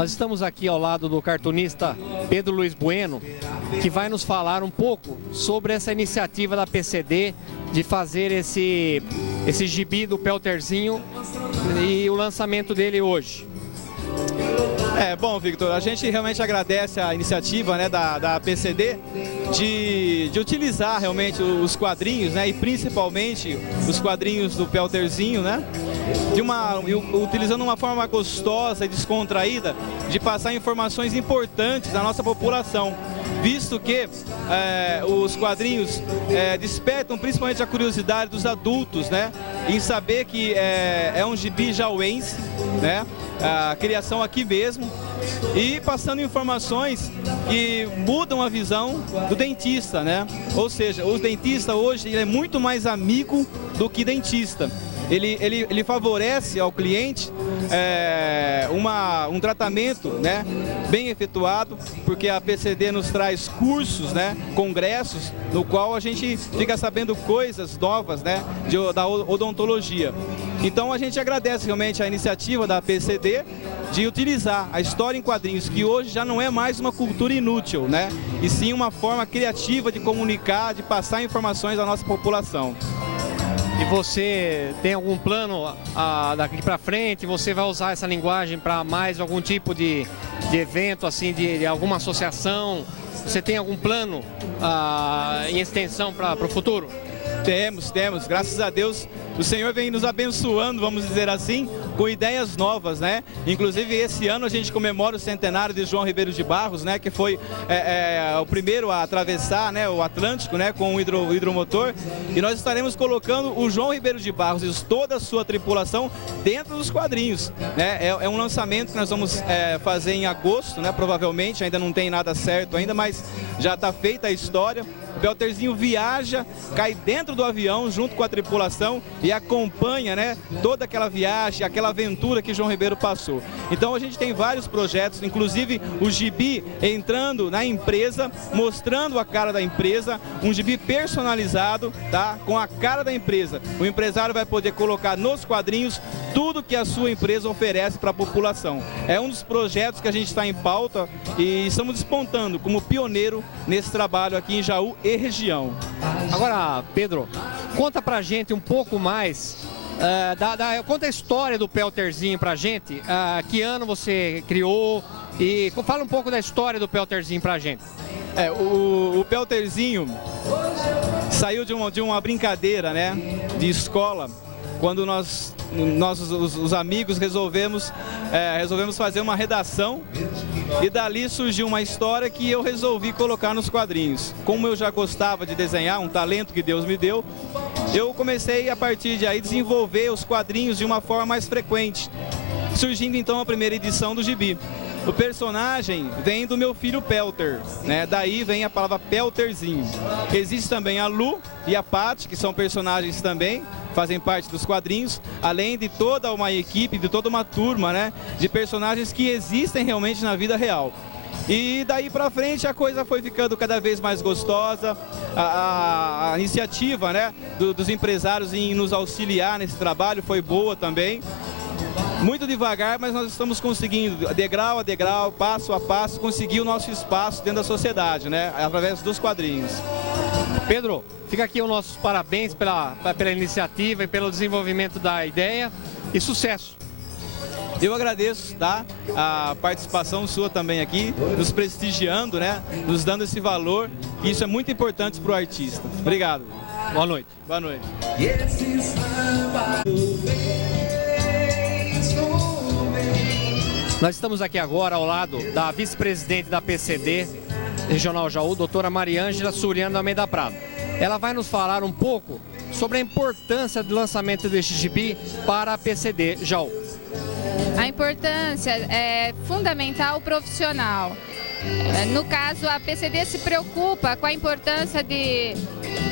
Nós estamos aqui ao lado do cartunista Pedro Luiz Bueno, que vai nos falar um pouco sobre essa iniciativa da PCD de fazer esse gibi do Pelterzinho e o lançamento dele hoje. Bom, Victor, a gente realmente agradece a iniciativa, né, da PCD de utilizar realmente os quadrinhos, né, e principalmente os quadrinhos do Pelterzinho, né, utilizando uma forma gostosa e descontraída de passar informações importantes à nossa população, visto que os quadrinhos despertam principalmente a curiosidade dos adultos, né, em saber que é um gibi jauense, né, a criação aqui mesmo, e passando informações que mudam a visão do dentista, né? Ou seja, o dentista hoje ele é muito mais amigo do que dentista. Ele favorece ao cliente um tratamento, né, bem efetuado, porque a PCD nos traz cursos, né, congressos, no qual a gente fica sabendo coisas novas, né, da odontologia. Então a gente agradece realmente a iniciativa da PCD de utilizar a história em quadrinhos, que hoje já não é mais uma cultura inútil, né, e sim uma forma criativa de comunicar, de passar informações à nossa população. E você tem algum plano daqui para frente? Você vai usar essa linguagem para mais algum tipo de evento, assim, de alguma associação? Você tem algum plano em extensão para o futuro? Temos, graças a Deus, o Senhor vem nos abençoando, vamos dizer assim, com ideias novas, né? Inclusive esse ano a gente comemora o centenário de João Ribeiro de Barros, né? Que foi o primeiro a atravessar, né, o Atlântico, né, com o hidromotor, e nós estaremos colocando o João Ribeiro de Barros e toda a sua tripulação dentro dos quadrinhos, né? É um lançamento que nós vamos fazer em agosto, né? Provavelmente, ainda não tem nada certo ainda, mas já está feita a história. O Pelterzinho viaja, cai dentro do avião junto com a tripulação e acompanha, né, toda aquela viagem, aquela aventura que João Ribeiro passou. Então a gente tem vários projetos, inclusive o gibi entrando na empresa, mostrando a cara da empresa, um gibi personalizado, tá, com a cara da empresa. O empresário vai poder colocar nos quadrinhos tudo que a sua empresa oferece para a população. É um dos projetos que a gente está em pauta e estamos despontando como pioneiro nesse trabalho aqui em Jaú e região. Agora, Pedro, conta pra gente um pouco mais, conta a história do Pelterzinho pra gente, que ano você criou, e fala um pouco da história do Pelterzinho pra gente. O Pelterzinho saiu de uma brincadeira, né, de escola, quando nós os amigos resolvemos fazer uma redação, e dali surgiu uma história que eu resolvi colocar nos quadrinhos. Como eu já gostava de desenhar, um talento que Deus me deu, eu comecei a partir de aí desenvolver os quadrinhos de uma forma mais frequente, surgindo então a primeira edição do gibi. O personagem vem do meu filho Pelter, né? Daí vem a palavra Pelterzinho. Existe também a Lu e a Paty, que são personagens também, fazem parte dos quadrinhos, além de toda uma equipe, de toda uma turma, né, de personagens que existem realmente na vida real. E daí pra frente a coisa foi ficando cada vez mais gostosa, a iniciativa, né, dos empresários em nos auxiliar nesse trabalho foi boa também. Muito devagar, mas nós estamos conseguindo, degrau a degrau, passo a passo, conseguir o nosso espaço dentro da sociedade, né, através dos quadrinhos. Pedro, fica aqui os nossos parabéns pela iniciativa e pelo desenvolvimento da ideia, e sucesso. Eu agradeço, tá, a participação sua também aqui, nos prestigiando, né, nos dando esse valor, e isso é muito importante para o artista. Obrigado. Boa noite. Boa noite. Nós estamos aqui agora ao lado da vice-presidente da PCD Regional Jaú, doutora Mariângela Suriano Almeida Prado. Ela vai nos falar um pouco sobre a importância do lançamento deste gibi para a PCD Jaú. A importância é fundamental profissional. No caso, a PCD se preocupa com a importância de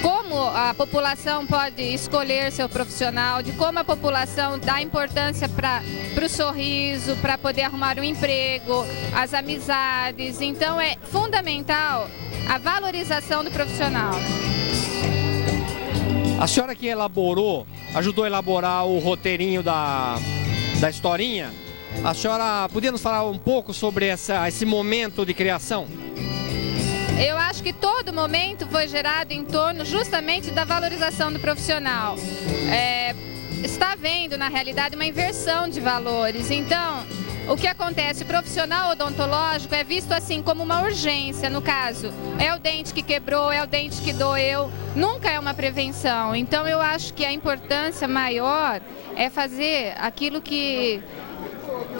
como a população pode escolher seu profissional, de como a população dá importância para o sorriso, para poder arrumar um emprego, as amizades. Então é fundamental a valorização do profissional. A senhora que ajudou a elaborar o roteirinho da historinha, A senhora podia nos falar um pouco sobre esse momento de criação? Eu acho que todo momento foi gerado em torno justamente da valorização do profissional. Está havendo, na realidade, uma inversão de valores. Então, o que acontece? O profissional odontológico é visto assim como uma urgência, no caso. É o dente que quebrou, é o dente que doeu, nunca é uma prevenção. Então, eu acho que a importância maior é fazer aquilo que...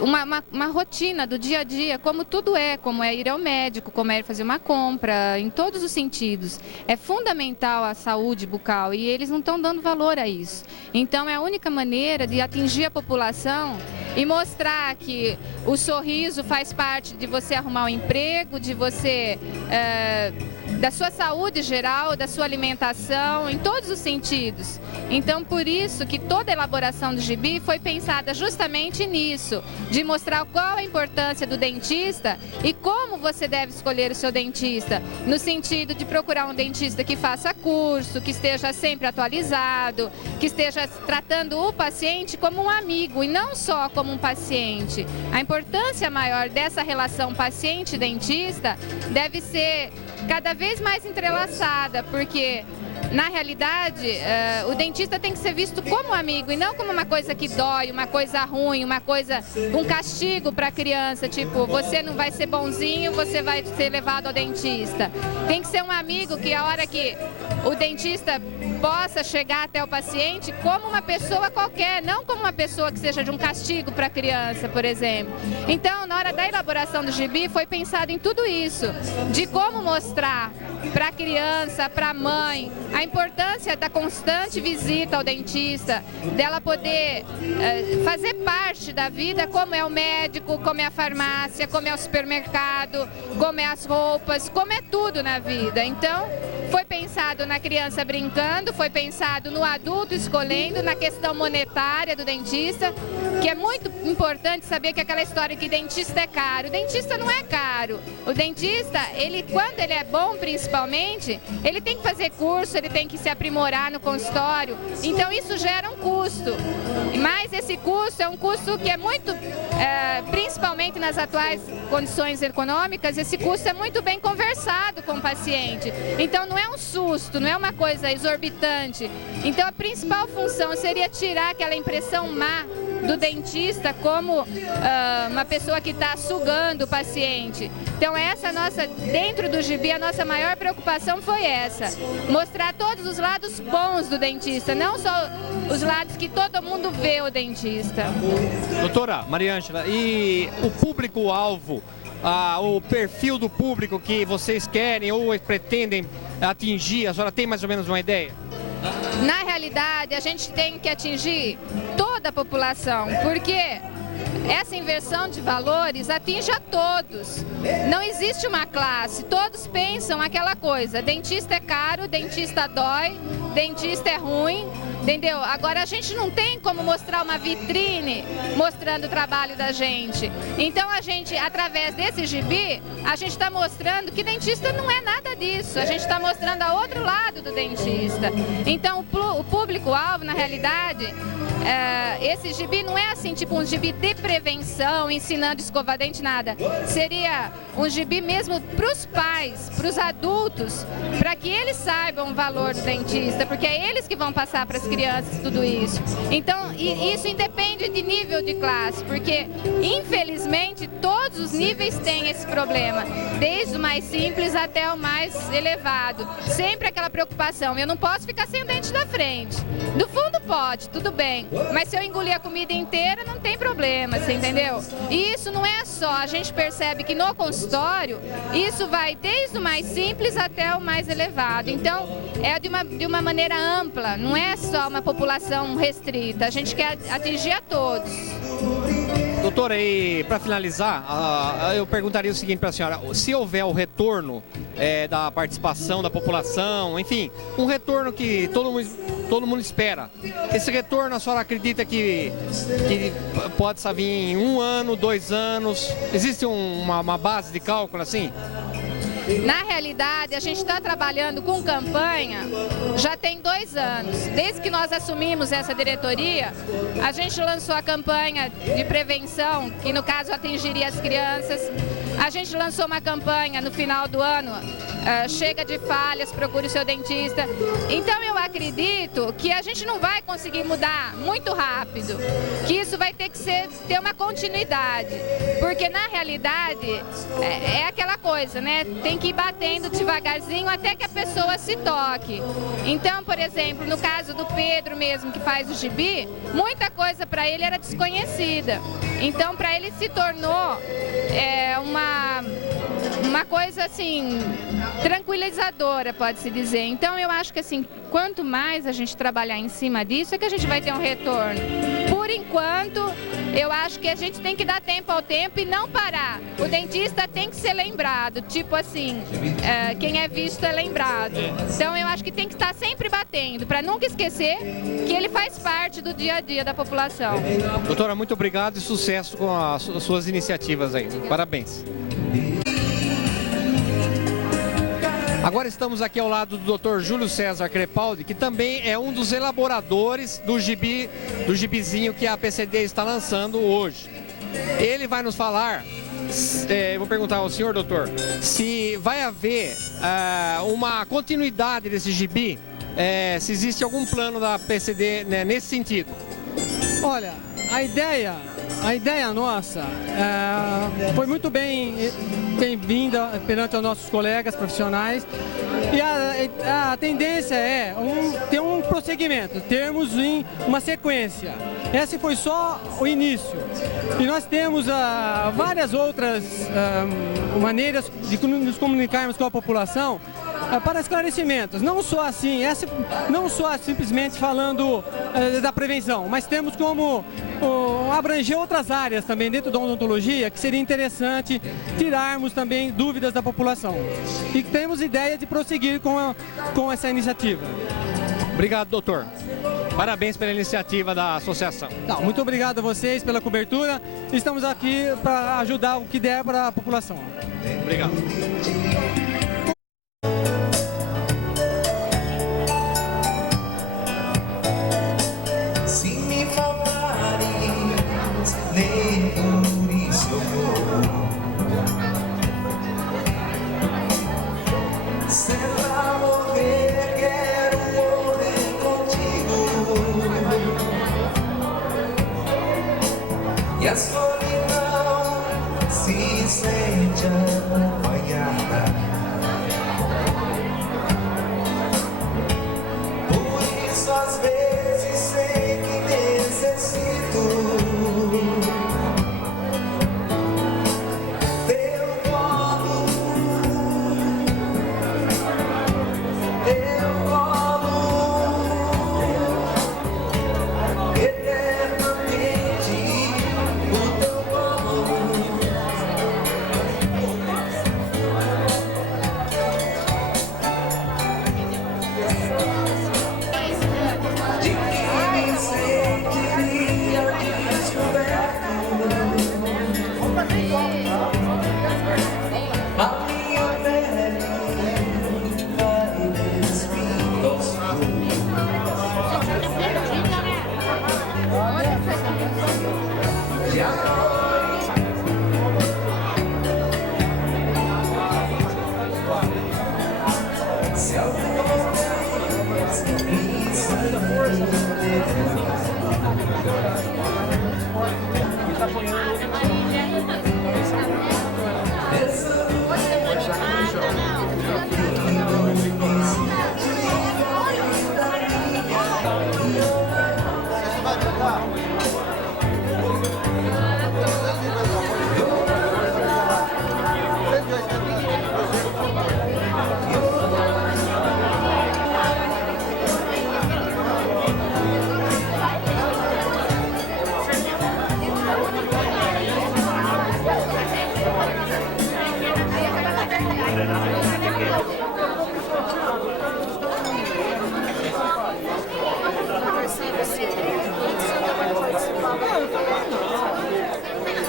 Uma rotina do dia a dia, como tudo é, como é ir ao médico, como é ir fazer uma compra, em todos os sentidos. É fundamental a saúde bucal e eles não estão dando valor a isso. Então é a única maneira de atingir a população e mostrar que o sorriso faz parte de você arrumar um emprego, de você... da sua saúde geral, da sua alimentação, em todos os sentidos. Então, por isso que toda a elaboração do gibi foi pensada justamente nisso, de mostrar qual a importância do dentista e como você deve escolher o seu dentista, no sentido de procurar um dentista que faça curso, que esteja sempre atualizado, que esteja tratando o paciente como um amigo e não só como um paciente. A importância maior dessa relação paciente-dentista deve ser cada vez mais entrelaçada, porque na realidade o dentista tem que ser visto como amigo e não como uma coisa que dói, uma coisa ruim, um castigo para a criança, tipo, você não vai ser bonzinho, você vai ser levado ao dentista. Tem que ser um amigo que a hora que o dentista possa chegar até o paciente como uma pessoa qualquer, não como uma pessoa que seja de um castigo para a criança, por exemplo. Então, na hora da elaboração do gibi, foi pensado em tudo isso, de como mostrar para a criança, para a mãe, a importância da constante visita ao dentista, dela poder fazer parte da vida, como é o médico, como é a farmácia, como é o supermercado, como é as roupas, como é tudo na vida. Então, foi pensado na criança brincando, foi pensado no adulto escolhendo, na questão monetária do dentista, que é muito importante saber que aquela história que dentista é caro. O dentista não é caro. O dentista, quando ele é bom, principalmente, ele tem que fazer curso, ele tem que se aprimorar no consultório. Então, isso gera um custo. Mas esse custo é um custo que é muito, principalmente nas atuais condições econômicas, esse custo é muito bem conversado com o paciente. Então, não é um susto, não é uma coisa exorbitante. Então, a principal função seria tirar aquela impressão má do dentista como uma pessoa que está sugando o paciente. Então, dentro do gibi, a nossa maior preocupação foi essa, mostrar todos os lados bons do dentista, não só os lados que todo mundo vê o dentista. Doutora Mariângela, e o público-alvo, o perfil do público que vocês querem ou pretendem atingir, a senhora tem mais ou menos uma ideia? Na realidade, a gente tem que atingir toda a população, porque essa inversão de valores atinge a todos. Não existe uma classe, todos pensam aquela coisa, dentista é caro, dentista dói, dentista é ruim, entendeu? Agora a gente não tem como mostrar uma vitrine mostrando o trabalho da gente. Então a gente, através desse gibi, a gente está mostrando que dentista não é nada disso. A gente está mostrando a outro lado do dentista. Então o público-alvo, na realidade, esse gibi não é assim, tipo um gibi de prevenção, ensinando a escovar dente, nada. Seria um gibi mesmo para os pais, para os adultos, para que eles saibam o valor do dentista, porque é eles que vão passar para as crianças tudo isso. Então, isso independe de nível de classe, porque, infelizmente, todos os níveis têm esse problema, desde o mais simples até o mais elevado. Sempre aquela preocupação, eu não posso ficar sem o dente da frente. Do fundo pode, tudo bem, mas se eu engolir a comida inteira, não tem problema, você entendeu? E isso não é só, a gente percebe que no consultório, isso vai desde o mais simples até o mais elevado. Então, é de uma maneira ampla, não é só uma população restrita, a gente quer atingir a todos. Doutora, e para finalizar, eu perguntaria o seguinte para a senhora, se houver o retorno da participação da população, enfim, um retorno que todo mundo espera, esse retorno a senhora acredita que pode vir em 1 ano, 2 anos, existe uma base de cálculo assim? Na realidade, a gente está trabalhando com campanha já tem 2 anos. Desde que nós assumimos essa diretoria, a gente lançou a campanha de prevenção, que no caso atingiria as crianças. A gente lançou uma campanha no final do ano, chega de falhas, procure o seu dentista. Então eu acredito que a gente não vai conseguir mudar muito rápido, que isso vai ter que ter uma continuidade, porque na realidade é aquela coisa, né? Tem que ir batendo devagarzinho até que a pessoa se toque. Então, por exemplo, no caso do Pedro mesmo, que faz o gibi, muita coisa para ele era desconhecida. Então, para ele se tornou uma coisa assim tranquilizadora, pode-se dizer. Então eu acho que assim, quanto mais a gente trabalhar em cima disso, é que a gente vai ter um retorno. Por enquanto, eu acho que a gente tem que dar tempo ao tempo e não parar. O dentista tem que ser lembrado, tipo assim, quem é visto é lembrado. Então eu acho que tem que estar sempre batendo, para nunca esquecer que ele faz parte do dia a dia da população. Doutora, muito obrigado e sucesso com as suas iniciativas aí. Parabéns. Agora estamos aqui ao lado do Dr. Júlio César Crepaldi, que também é um dos elaboradores do gibizinho que a PCD está lançando hoje. Ele vai nos falar, eu vou perguntar ao senhor, doutor, se vai haver uma continuidade desse gibi, se existe algum plano da PCD, né, nesse sentido. Olha, a ideia nossa foi muito bem-vinda perante os nossos colegas profissionais, e a tendência é ter um prosseguimento, termos uma sequência. Esse foi só o início. E nós temos várias outras maneiras de nos comunicarmos com a população para esclarecimentos. Não só assim, não só simplesmente falando da prevenção, mas temos como abranger outras áreas também dentro da odontologia, que seria interessante tirarmos também dúvidas da população. E temos ideia de prosseguir com essa iniciativa. Obrigado, doutor. Parabéns pela iniciativa da associação. Não, muito obrigado a vocês pela cobertura. Estamos aqui para ajudar o que der para a população. Obrigado. E a solidão se sente acompanhada. Por isso às vezes sei que necessito teu colo, eternamente.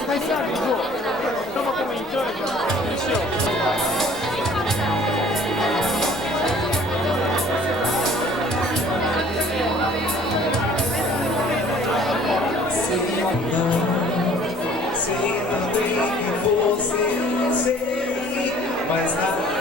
Mas sabe, Jô, eu tava comentando, Sei também que você não sei mais nada.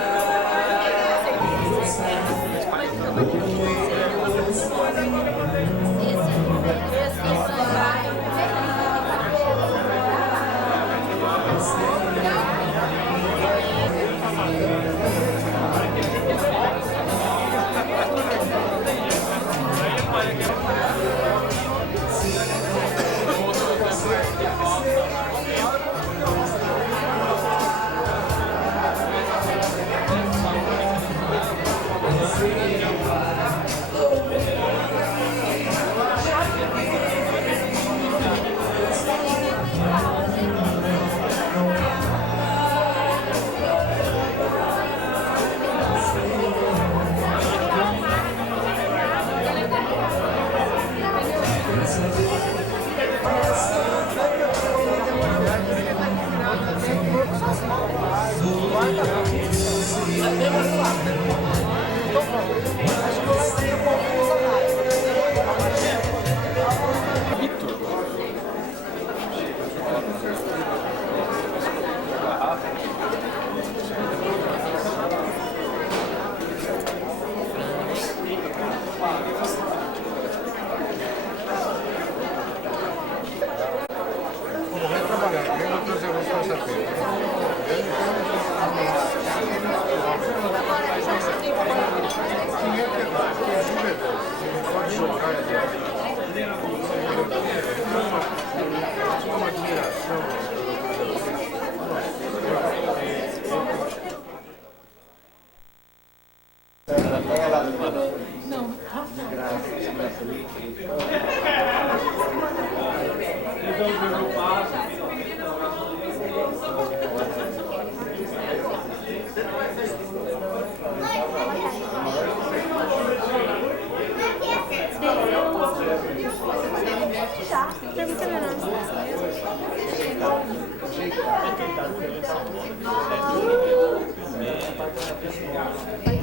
Tá.